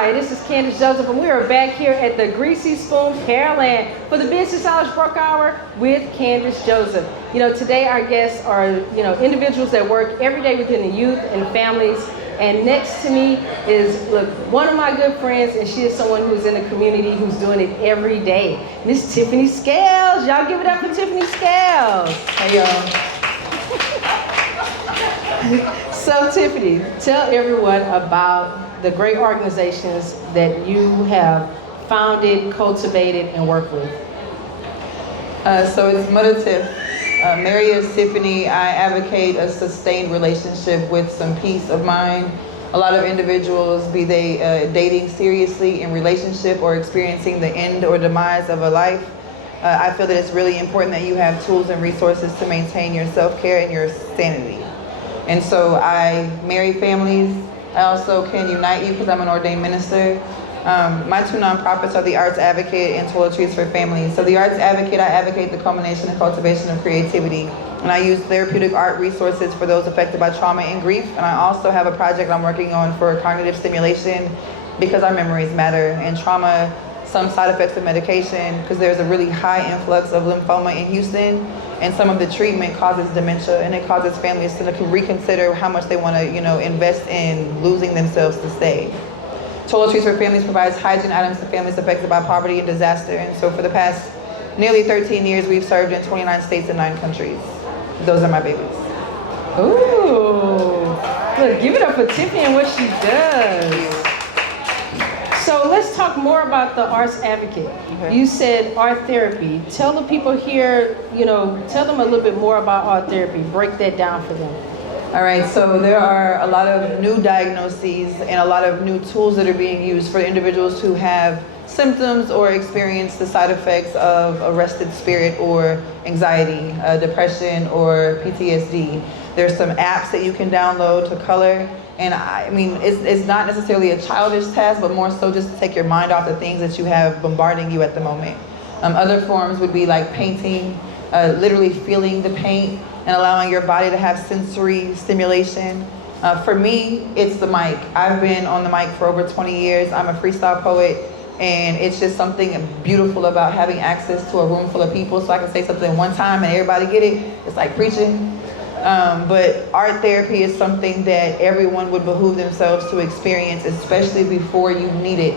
Hi, this is Candace Joseph, and we are back here at the Greasy Spoon Pearland for the Business Knowledge Broke Hour with Candace Joseph. You know, today our guests are, individuals that work every day within the youth and families. And next to me is, look, one of my good friends, and she is someone who's in the community who's doing it every day. Miss Tiffany Scales. Y'all give it up for Tiffany Scales. Hey, y'all. So, Tiffany, tell everyone about the great organizations that you have founded, cultivated, and worked with. So it's Mother Tiff. Mary as Tiffany, I advocate a sustained relationship with some peace of mind. A lot of individuals, be they dating seriously in relationship or experiencing the end or demise of a life, I feel that it's really important that you have tools and resources to maintain your self-care and your sanity. And so I marry families. I also can unite you because I'm an ordained minister. My two nonprofits are the Arts Advocate and Toiletries for Families. So the Arts Advocate, I advocate the culmination and cultivation of creativity. And I use therapeutic art resources for those affected by trauma and grief. And I also have a project I'm working on for cognitive stimulation because our memories matter. And trauma, some side effects of medication, because there's a really high influx of lymphoma in Houston. And some of the treatment causes dementia, and it causes families to reconsider how much they want to, invest in losing themselves to stay. Toiletries for Families provides hygiene items to families affected by poverty and disaster. And so for the past nearly 13 years, we've served in 29 states and 9 countries. Those are my babies. Ooh, look, give it up for Tiffany and what she does. So let's talk more about the Arts Advocate. Okay. You said art therapy. Tell the people here, tell them a little bit more about art therapy. Break that down for them. All right, so there are a lot of new diagnoses and a lot of new tools that are being used for individuals who have symptoms or experience the side effects of a restless spirit or anxiety, depression, or PTSD. There's some apps that you can download to color. And I mean, it's not necessarily a childish task, but more so just to take your mind off the things that you have bombarding you at the moment. Other forms would be like painting, literally feeling the paint and allowing your body to have sensory stimulation. For me, it's the mic. I've been on the mic for over 20 years. I'm a freestyle poet, and it's just something beautiful about having access to a room full of people so I can say something one time and everybody get it. It's like preaching. But art therapy is something that everyone would behoove themselves to experience, especially before you need it.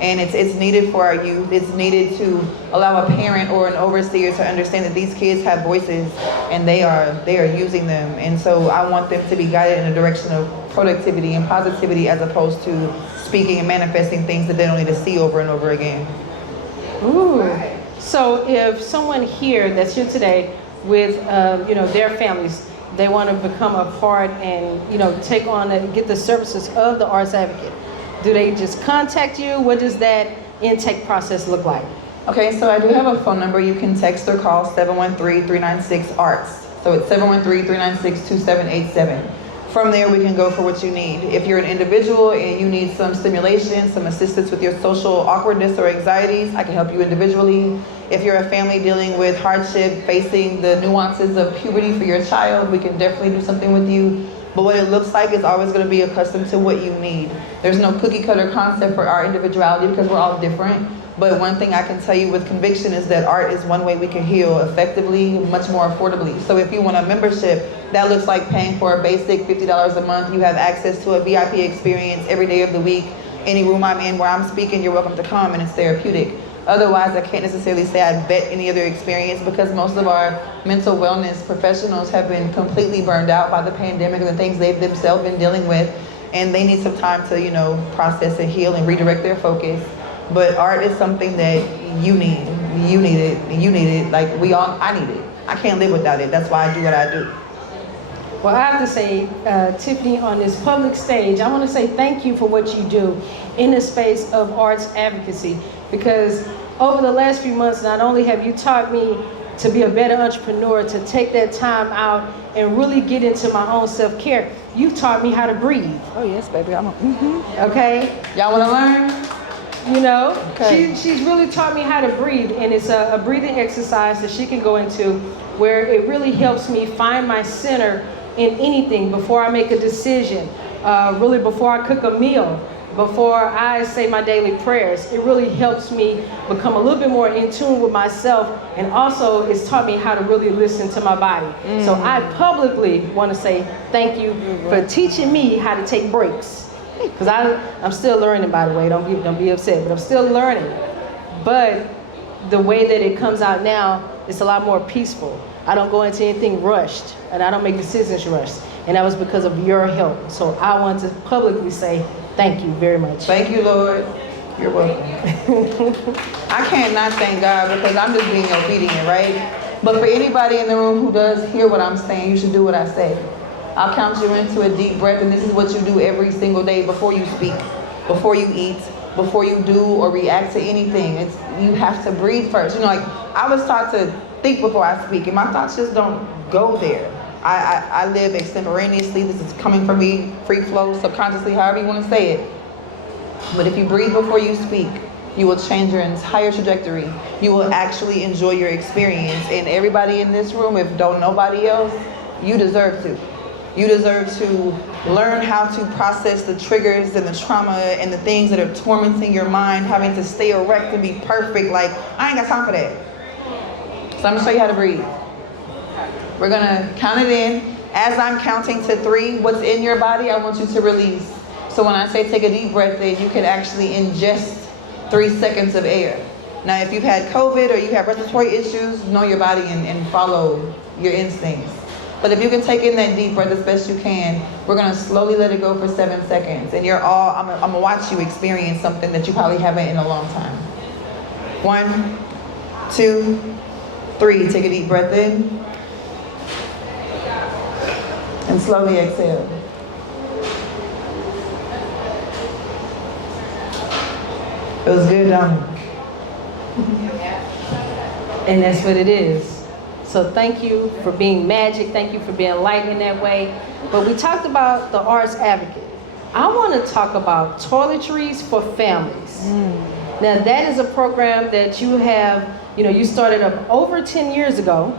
And it's needed for our youth. It's needed to allow a parent or an overseer to understand that these kids have voices and they are using them. And so I want them to be guided in a direction of productivity and positivity as opposed to speaking and manifesting things that they don't need to see over and over again. Ooh. So if someone here that's here today with their families, they want to become a part and take on and get the services of the Arts Advocate, do they just contact you? What does that intake process look like? Okay, so I do have a phone number. You can text or call 713-396-ARTS. So it's 713-396-2787. From there, we can go for what you need. If you're an individual and you need some stimulation, some assistance with your social awkwardness or anxieties, I can help you individually. If you're a family dealing with hardship, facing the nuances of puberty for your child, we can definitely do something with you. But what it looks like is always going to be accustomed to what you need. There's no cookie cutter concept for our individuality because we're all different. But one thing I can tell you with conviction is that art is one way we can heal effectively, much more affordably. So if you want a membership, that looks like paying for a basic $50 a month. You have access to a VIP experience every day of the week. Any room I'm in where I'm speaking, you're welcome to come, and it's therapeutic. Otherwise, I can't necessarily say I'd bet any other experience because most of our mental wellness professionals have been completely burned out by the pandemic and the things they've themselves been dealing with, and they need some time to, process and heal and redirect their focus. But art is something that you need. You need it. You need it. Like I need it. I can't live without it. That's why I do what I do. Well, I have to say, Tiffany, on this public stage, I want to say thank you for what you do in the space of arts advocacy. Because over the last few months, not only have you taught me to be a better entrepreneur, to take that time out and really get into my own self-care, you've taught me how to breathe. Oh, yes, baby. Okay? Y'all want to learn? Okay. She's really taught me how to breathe, and it's a breathing exercise that she can go into where it really helps me find my center in anything before I make a decision, really before I cook a meal. before I say my daily prayers. It really helps me become a little bit more in tune with myself, and also it's taught me how to really listen to my body. So I publicly want to say thank you for teaching me how to take breaks. Because I'm still learning, by the way, don't be upset, but I'm still learning. But the way that it comes out now, it's a lot more peaceful. I don't go into anything rushed, and I don't make decisions rushed. And that was because of your help. So I want to publicly say thank you very much. Thank you, Lord. You're welcome. I can't not thank God because I'm just being obedient, right? But for anybody in the room who does hear what I'm saying, you should do what I say. I'll count you into a deep breath, and this is what you do every single day before you speak, before you eat, before you do or react to anything. You have to breathe first. You know, like I was taught to think before I speak, and my thoughts just don't go there. I live extemporaneously. This is coming from me, free flow, subconsciously, however you want to say it. But if you breathe before you speak, you will change your entire trajectory. You will actually enjoy your experience. And everybody in this room, if don't nobody else, you deserve to. You deserve to learn how to process the triggers and the trauma and the things that are tormenting your mind, having to stay erect and be perfect. Like, I ain't got time for that. So I'm gonna show you how to breathe. We're gonna count it in. As I'm counting to 3, what's in your body, I want you to release. So when I say take a deep breath in, you can actually ingest 3 seconds of air. Now, if you've had COVID or you have respiratory issues, know your body and follow your instincts. But if you can take in that deep breath as best you can, we're gonna slowly let it go for 7 seconds. And I'm gonna watch you experience something that you probably haven't in a long time. 1, 2, 3, take a deep breath in. And slowly exhale. Feels good, don't it? And that's what it is. So thank you for being magic. Thank you for being light in that way. But we talked about the arts advocate. I want to talk about toiletries for families. Now that is a program that you have, you started up over 10 years ago,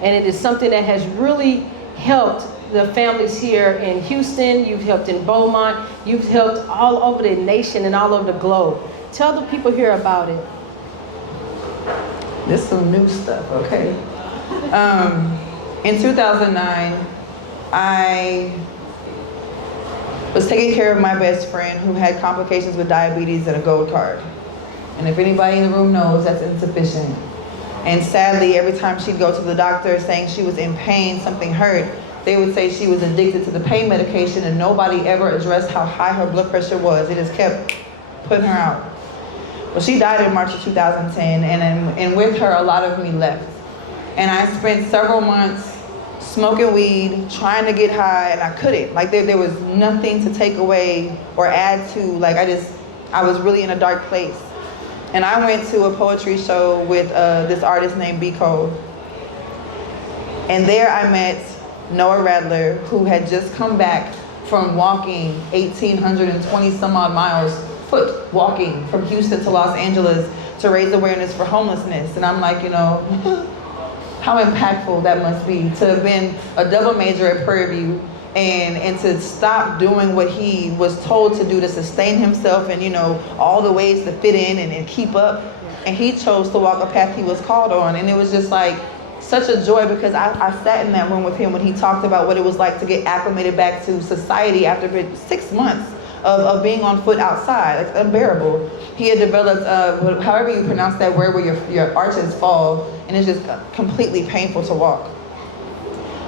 and it is something that has really helped the families here in Houston. You've helped in Beaumont. You've helped all over the nation and all over the globe. Tell the people here about it. This is some new stuff, okay? In 2009, I was taking care of my best friend who had complications with diabetes and a gold card. And if anybody in the room knows, that's insufficient. And sadly, every time she'd go to the doctor saying she was in pain, something hurt, they would say she was addicted to the pain medication, and nobody ever addressed how high her blood pressure was. It just kept putting her out. Well, she died in March of 2010, and with her, a lot of me left. And I spent several months smoking weed, trying to get high, and I couldn't. Like, there was nothing to take away or add to. Like, I was really in a dark place. And I went to a poetry show with this artist named BKBH. And there I met Noah Radler, who had just come back from walking 1,820 some odd miles, foot walking from Houston to Los Angeles to raise awareness for homelessness. And I'm like, how impactful that must be to have been a double major at Prairie View and to stop doing what he was told to do to sustain himself and, all the ways to fit in and keep up. And he chose to walk a path he was called on. And it was just like such a joy because I sat in that room with him when he talked about what it was like to get acclimated back to society after 6 months of being on foot outside. It's unbearable. He had developed, however you pronounce that word, where your arches fall, and it's just completely painful to walk.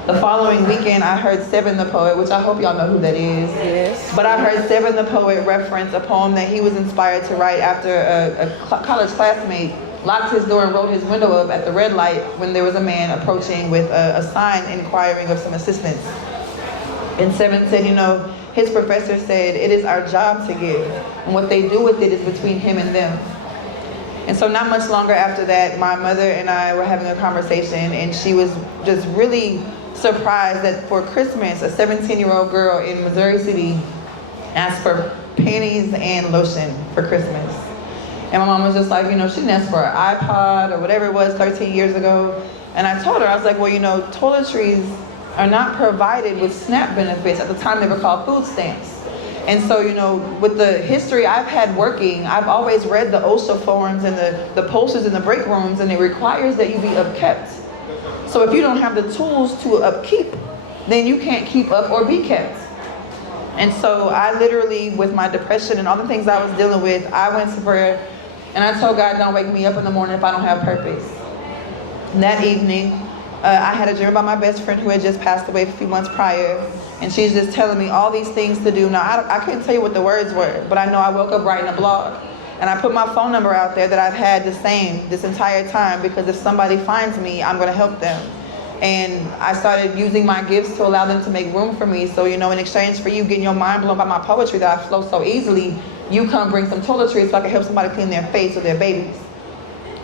The following weekend, I heard Seven the Poet, which I hope y'all know who that is. Yes. But I heard Seven the Poet reference a poem that he was inspired to write after a college classmate locked his door and rolled his window up at the red light when there was a man approaching with a sign inquiring of some assistance. And Seven said, his professor said, it is our job to give, and what they do with it is between him and them. And so not much longer after that, my mother and I were having a conversation, and she was just really surprised that for Christmas, a 17-year-old girl in Missouri City asked for panties and lotion for Christmas. And my mom was just like, she didn't ask for an iPod or whatever it was 13 years ago. And I told her, I was like, well, toiletries are not provided with SNAP benefits. At the time, they were called food stamps. And so, you know, with the history I've had working, I've always read the OSHA forms and the posters in the break rooms, and it requires that you be upkept. So if you don't have the tools to upkeep, then you can't keep up or be kept. And so I literally, with my depression and all the things I was dealing with, I went to prayer and I told God, don't wake me up in the morning if I don't have purpose. And that evening, I had a dream about my best friend who had just passed away a few months prior. And she's just telling me all these things to do. Now, I couldn't tell you what the words were, but I know I woke up writing a blog. And I put my phone number out there that I've had the same this entire time, because if somebody finds me, I'm going to help them. And I started using my gifts to allow them to make room for me. So, you know, in exchange for you getting your mind blown by my poetry that I flow so easily, you come bring some toiletries so I can help somebody clean their face or their babies.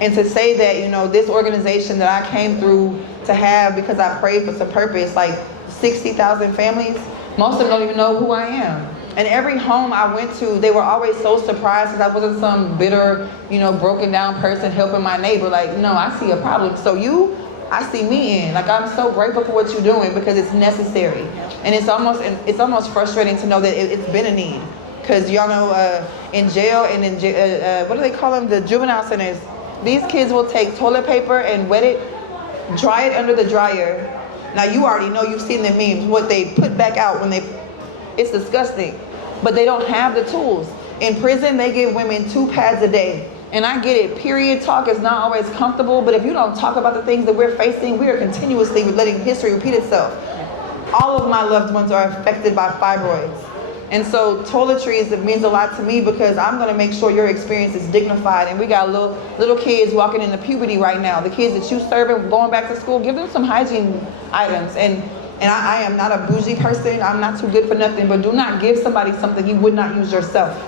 And to say that, you know, this organization that I came through to have because I prayed for some purpose, like 60,000 families, most of them don't even know who I am. And every home I went to, they were always so surprised because I wasn't some bitter, you know, broken down person helping my neighbor. Like, no, I see a problem. So I see me in. Like, I'm so grateful for what you're doing because it's necessary. And it's almost frustrating to know that it's been a need. Because y'all know in jail and what do they call them? The juvenile centers. These kids will take toilet paper and wet it, dry it under the dryer. Now you already know, you've seen the memes, what they put back out it's disgusting. But they don't have the tools. In prison, they give women 2 pads a day. And I get it, period talk is not always comfortable, but if you don't talk about the things that we're facing, we are continuously letting history repeat itself. All of my loved ones are affected by fibroids. And so toiletries, it means a lot to me because I'm going to make sure your experience is dignified. And we got little kids walking into puberty right now. The kids that you serving, going back to school, give them some hygiene items. And I am not a bougie person. I'm not too good for nothing. But do not give somebody something you would not use yourself.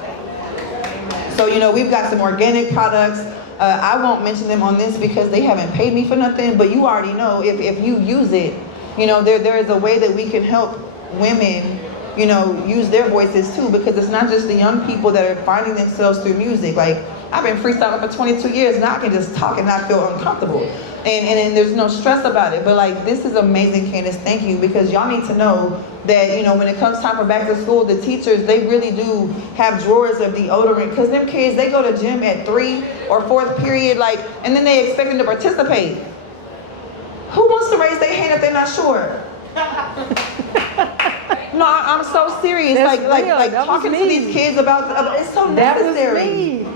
So, you know, we've got some organic products. I won't mention them on this because they haven't paid me for nothing. But you already know if you use it, you know, there is a way that we can help women, you know, use their voices too, because it's not just the young people that are finding themselves through music. Like, I've been freestyling for 22 years, now I can just talk and not feel uncomfortable. And there's no stress about it. But like, this is amazing, Candace, thank you, because y'all need to know that, you know, when it comes time for back to school, the teachers, they really do have drawers of deodorant, because them kids, they go to gym at 3 or 4th period, like, and then they expect them to participate. Who wants to raise their hand if they're not sure? No, I'm so serious. That's like talking to these kids about it's so necessary.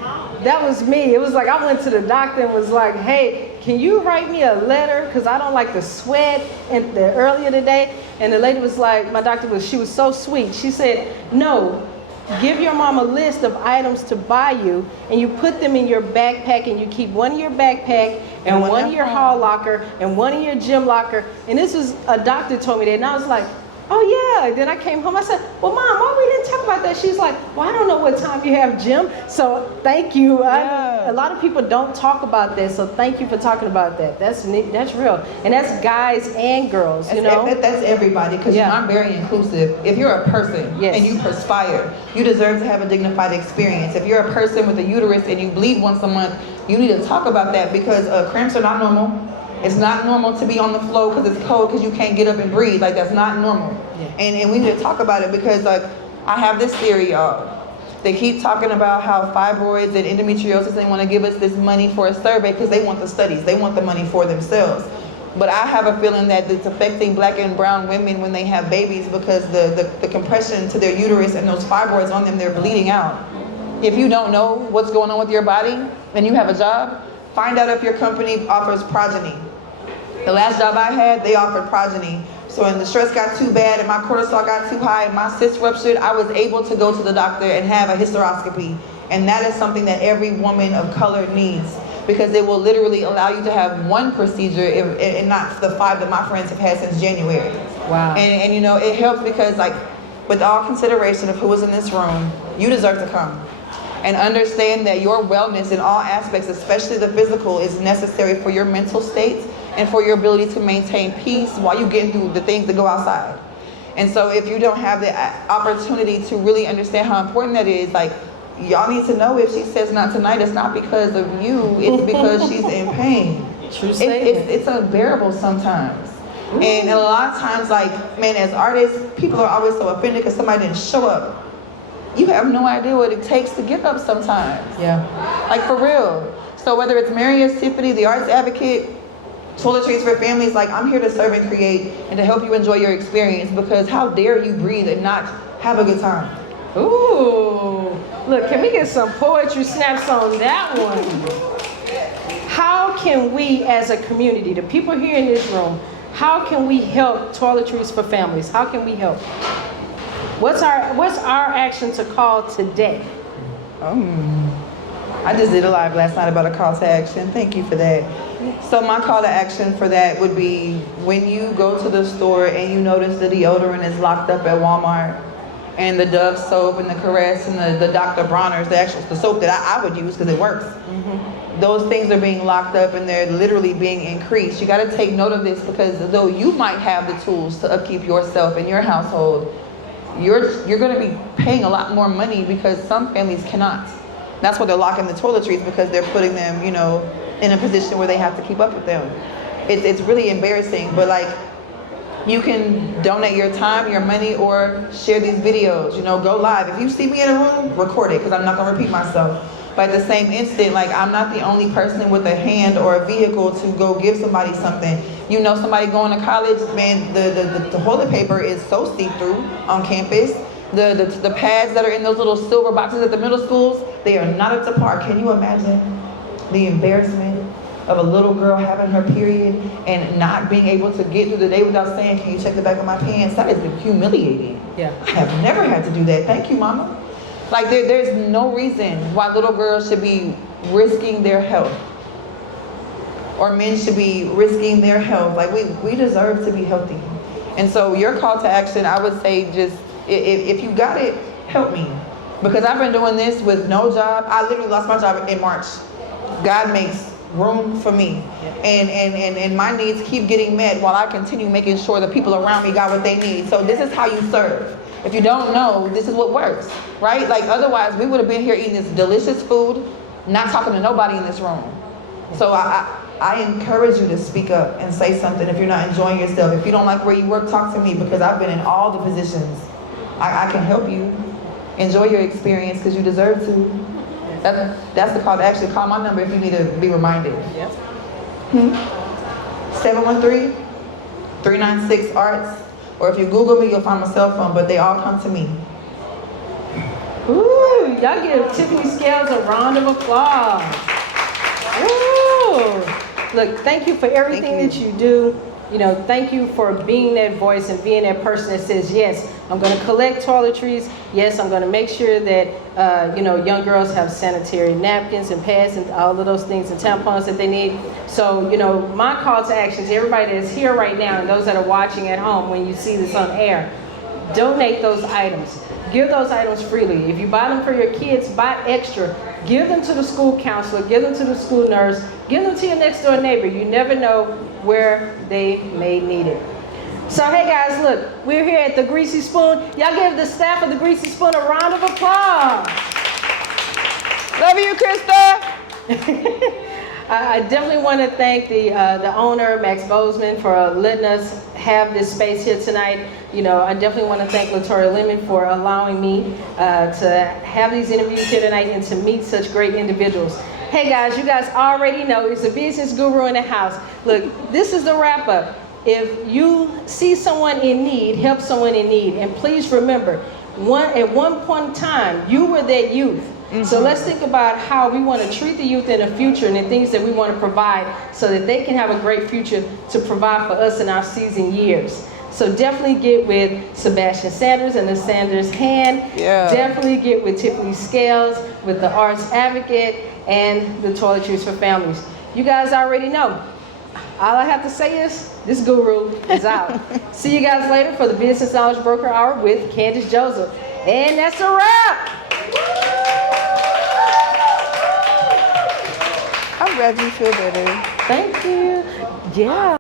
That was me. It was like I went to the doctor and was like, hey, can you write me a letter? Because I don't like to sweat earlier today. And the lady was like, my doctor she was so sweet. She said, no, give your mom a list of items to buy you, and you put them in your backpack, and you keep one in your backpack and one in your hall locker and one in your gym locker. And this was, a doctor told me that, and I was like, oh yeah. Then I came home, I said, well, Mom, why we didn't talk about that? She's like, well, I don't know what time you have gym. So thank you. Yeah. A lot of people don't talk about that, so thank you for talking about that. That's neat. That's real. And that's guys and girls, you know? That's everybody, because Yeah. I'm very inclusive. If you're a person Yes. and you perspire, you deserve to have a dignified experience. If you're a person with a uterus and you bleed once a month, you need to talk about that, because cramps are not normal. It's not normal to be on the floor because it's cold, because you can't get up and breathe. Like, that's not normal. Yeah. And we need to talk about it, because like, I have this theory, y'all. They keep talking about how fibroids and endometriosis, they want to give us this money for a survey because they want the studies. They want the money for themselves. But I have a feeling that it's affecting black and brown women when they have babies, because the compression to their uterus and those fibroids on them, they're bleeding out. If you don't know what's going on with your body and you have a job, find out if your company offers progeny. The last job I had, they offered progeny. So when the stress got too bad and my cortisol got too high and my cyst ruptured, I was able to go to the doctor and have a hysteroscopy. And that is something that every woman of color needs, because it will literally allow you to have one procedure and not the 5 that my friends have had since January. Wow. And you know, it helps because, like, with all consideration of who is in this room, you deserve to come. And understand that your wellness in all aspects, especially the physical, is necessary for your mental state and for your ability to maintain peace while you're getting through the things that go outside. And so if you don't have the opportunity to really understand how important that is, like, y'all need to know, if she says not tonight, it's not because of you, it's because she's in pain. True statement. It's unbearable sometimes. And a lot of times, like, man, as artists, people are always so offended because somebody didn't show up. you have no idea what it takes to get up sometimes. Yeah. Like, for real. So whether it's Marius, Tiffany, the arts advocate, Toiletries for Families, like, I'm here to serve and create and to help you enjoy your experience, because how dare you breathe and not have a good time? Ooh. Look, can we get some poetry snaps on that one? How can we as a community, the people here in this room, how can we help Toiletries for Families? How can we help? What's our action to call today? I just did a live last night about a call to action. Thank you for that. So my call to action for that would be, when you go to the store and you notice the deodorant is locked up at Walmart, and the Dove soap and the Caress and the Dr. Bronner's, the soap that I would use because it works. Those things are being locked up and they're literally being increased. You got to take note of this, because though you might have the tools to upkeep yourself and your household, you're going to be paying a lot more money, because some families cannot. That's why they're locking the toiletries, because they're putting them, you know, in a position where they have to keep up with them. It's really embarrassing, but like, you can donate your time, your money, or share these videos, you know, go live. If you see me in a room, record it, because I'm not going to repeat myself. But at the same instant, like, I'm not the only person with a hand or a vehicle to go give somebody something. You know, somebody going to college, man, the toilet paper is so see-through on campus. The pads that are in those little silver boxes at the middle schools, they are not up to par. Can you imagine the embarrassment of a little girl having her period and not being able to get through the day without saying, "Can you check the back of my pants?" That is humiliating. Yeah. I have never had to do that. Thank you, Mama. Like, there's no reason why little girls should be risking their health, or men should be risking their health. Like, we deserve to be healthy. And so your call to action, I would say, just, if you got it, help me. Because I've been doing this with no job. I literally lost my job in March. God makes room for me. And my needs keep getting met while I continue making sure the people around me got what they need. So this is how you serve. If you don't know, this is what works, right? Like, otherwise we would have been here eating this delicious food, not talking to nobody in this room. So I encourage you to speak up and say something if you're not enjoying yourself. If you don't like where you work, talk to me, because I've been in all the positions. I can help you enjoy your experience, because you deserve to. That's the call to action. Call my number if you need to be reminded. Yep. 713-396-ARTS. Or if you Google me, you'll find my cell phone, but they all come to me. Ooh, y'all give Tiffany Scales a round of applause. Ooh. Look, thank you for everything that you do. You know, thank you for being that voice and being that person that says, yes, I'm going to collect toiletries. Yes, I'm going to make sure that, you know, young girls have sanitary napkins and pads and all of those things and tampons that they need. So, you know, my call to action to everybody that's here right now and those that are watching at home when you see this on air, donate those items. Give those items freely. If you buy them for your kids, buy extra. Give them to the school counselor, give them to the school nurse, give them to your next door neighbor. You never know where they may need it. So hey guys, look, we're here at the Greasy Spoon. Y'all give the staff of the Greasy Spoon a round of applause. Love you, Krista. I definitely want to thank the owner, Max Bozeman, for letting us have this space here tonight. You know, I definitely want to thank Latoria Lemon for allowing me to have these interviews here tonight and to meet such great individuals. Hey guys, you guys already know it's a business guru in the house. Look, this is the wrap up. If you see someone in need, help someone in need. And please remember, at one point in time, you were that youth. So let's think about how we want to treat the youth in the future and the things that we want to provide so that they can have a great future to provide for us in our season years. So definitely get with Sebastian Sanders and the Sanders Hand. Yeah. Definitely get with Tiffany Scales, with the Arts Advocate, and the Toiletries for Families. You guys already know. All I have to say is, this guru is out. See you guys later for the Business Knowledge Broker Hour with Candace Joseph. And that's a wrap. I'm glad you feel better. Thank you. Yeah.